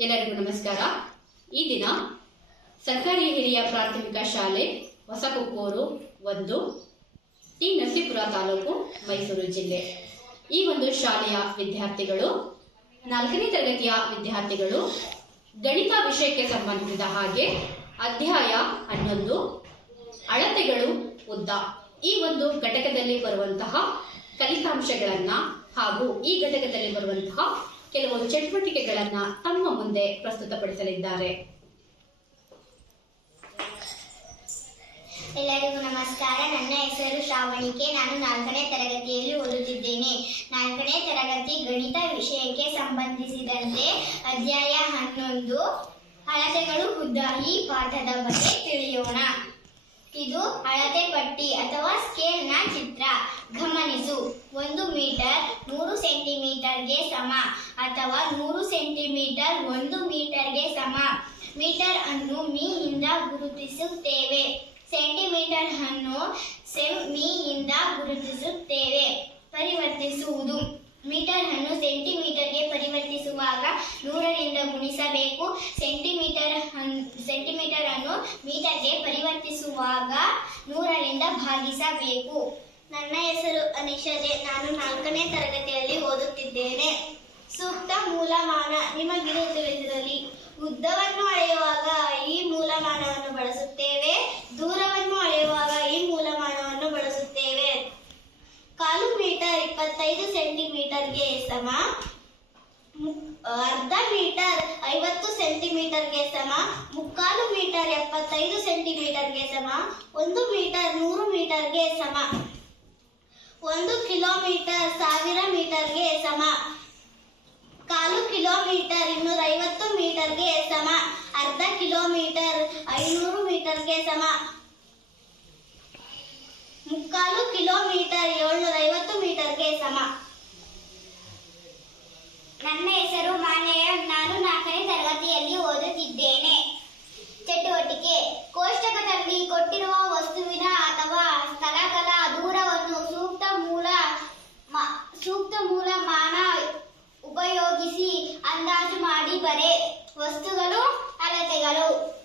ಎಲ್ಲರಿಗೂ ನಮಸ್ಕಾರ. ಈ ದಿನ ಸರ್ಕಾರಿ ಹಿರಿಯ ಪ್ರಾಥಮಿಕ ಶಾಲೆ ಹೊಸಕೊಪ್ಪೂರು ಒಂದು, ಟಿ. ನರಸೀಪುರ ತಾಲೂಕು ಮೈಸೂರು ಜಿಲ್ಲೆ. ಈ ಒಂದು ಶಾಲೆಯ ವಿದ್ಯಾರ್ಥಿಗಳು, ನಾಲ್ಕನೇ ತರಗತಿಯ ವಿದ್ಯಾರ್ಥಿಗಳು ಗಣಿತ ವಿಷಯಕ್ಕೆ ಸಂಬಂಧಿಸಿದ ಹಾಗೆ ಅಧ್ಯಾಯ ಹನ್ನೊಂದು, ಅಳತೆಗಳು ಉದ್ದ. ಈ ಒಂದು ಘಟಕದಲ್ಲಿ ಬರುವಂತಹ ಫಲಿತಾಂಶಗಳನ್ನ ಹಾಗೂ ಈ ಘಟಕದಲ್ಲಿ ಬರುವಂತಹ ಕೆಲವು ಚಟುವಟಿಕೆಗಳನ್ನ ತಮ್ಮ ಮುಂದೆ ಪ್ರಸ್ತುತಪಡಿಸಲಿದ್ದಾರೆ. ಎಲ್ಲರಿಗೂ ನಮಸ್ಕಾರ. ನನ್ನ ಹೆಸರು ಶ್ರಾವಣಿಕೆ. ನಾನು ನಾಲ್ಕನೇ ತರಗತಿಯಲ್ಲಿ ಓದುತ್ತಿದ್ದೇನೆ. ನಾಲ್ಕನೇ ತರಗತಿ ಗಣಿತ ವಿಷಯಕ್ಕೆ ಸಂಬಂಧಿಸಿದಂತೆ ಅಧ್ಯಾಯ ಹನ್ನೊಂದು, ಅಳತೆಗಳು ಉದ್ದ ಈ ಪಾಠದ ಬಗ್ಗೆ ತಿಳಿಯೋಣ. ಇದು ಅಳತೆ ಪಟ್ಟಿ ಅಥವಾ ಸ್ಕೇಲ್ನ ಚಿತ್ರ. ಗಮನಿಸು. ಒಂದು ಮೀಟರ್ ಮೂರು ಸೆಂಟಿಮೀಟರ್ಗೆ ಸಮ. ಅಥವಾ ನೂರು ಸೆಂಟಿಮೀಟರ್ ಒಂದು ಮೀಟರ್ಗೆ ಸಮ. ಮೀಟರ್ ಅನ್ನು ಮೀಯಿಂದ ಗುರುತಿಸುತ್ತೇವೆ. ಸೆಂಟಿಮೀಟರ್ ಅನ್ನು ಸೆಮ್ ಮೀಯಿಂದ ಗುರುತಿಸುತ್ತೇವೆ. ಪರಿವರ್ತಿಸುವುದು. ಮೀಟರ್ ಅನ್ನು ಸೆಂಟಿಮೀಟರ್ಗೆ ಪರಿವರ್ತಿಸುವಾಗ ನೂರರಿಂದ ಗುಣಿಸಬೇಕು. ಸೆಂಟಿಮೀಟರ್ ಸೆಂಟಿಮೀಟರ್ ಅನ್ನು ಮೀಟರ್ಗೆ ಪರಿವರ್ತಿಸುವಾಗ ನೂರರಿಂದ ಭಾಗಿಸಬೇಕು. ನನ್ನ ಹೆಸರು ಅನಿಶದೆ ನಾನು ನಾಲ್ಕನೇ ತರಗತಿಯಲ್ಲಿ ಓದುತ್ತಿದ್ದೇನೆ. ಸೂಕ್ತ ಮೂಲಮಾನ ನಿಮಗಿದು ತಿಳಿದಿರಲಿ. ಉದ್ದವನ್ನು ಅಳೆಯುವಾಗ ಈ ಮೂಲಮಾನವನ್ನು ಬಳಸುತ್ತೇವೆ. ದೂರವನ್ನು ಅಳೆಯುವಾಗ ಈ ಮೂಲಮಾನವನ್ನು ಬಳಸುತ್ತೇವೆ. ಕಾಲು ಮೀಟರ್ ಇಪ್ಪತ್ತೈದು ಸೆಂಟಿಮೀಟರ್ಗೆ ಸಮ. ಅರ್ಧ ಮೀಟರ್ ಐವತ್ತು ಸೆಂಟಿಮೀಟರ್ಗೆ ಸಮ. ಮುಕ್ಕಾಲು ಮೀಟರ್ ಎಪ್ಪತ್ತೈದು ಸೆಂಟಿಮೀಟರ್ಗೆ ಸಮ. ಒಂದು ಮೀಟರ್ ನೂರು ಮೀಟರ್ಗೆ ಸಮ. ಒಂದು ಕಿಲೋಮೀಟರ್ ಸಾವಿರ ಗೆ ಸಮ ಮುಕ್ಕಾಲು ಕಿಲೋಮೀಟರ್ ಏಳ್ನೂರ ಐವತ್ತು ಮೀಟರ್ಗೆ ಸಮ. ನನ್ನ ಹೆಸರು ಮಾನೆಯ ನಾನು ನಾಲ್ಕನೇ ತರಗತಿಯಲ್ಲಿ ಓದುತ್ತಿದ್ದೇನೆ. ಚಟುವಟಿಕೆ. ಕೋಷ್ಟಕದಲ್ಲಿ ಕೊಟ್ಟಿರುವ ವಸ್ತುವಿನ ಅಥವಾ ಸ್ಥಳಗಳ ದೂರವನ್ನು ಸೂಕ್ತ ಮೂಲ ಸೂಕ್ತ ಮೂಲ ಮಾನ ಉಪಯೋಗಿಸಿ ಅಂದಾಜು ಮಾಡಿ ಬರೆ. ವಸ್ತುಗಳು, ಅಳತೆಗಳು.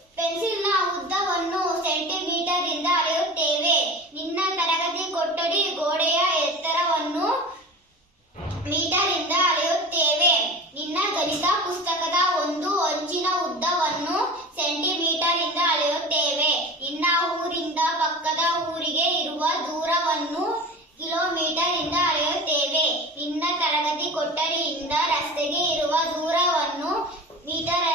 ಕಿಲೋಮೀಟರ್ ಇಂದ ಅಳೆಯುತ್ತೇವೆ. ನಿನ್ನ ತರಗತಿ ಕೊಠಡಿಯಿಂದ ರಸ್ತೆಗೆ ಇರುವ ದೂರವನ್ನು ಮೀಟರ್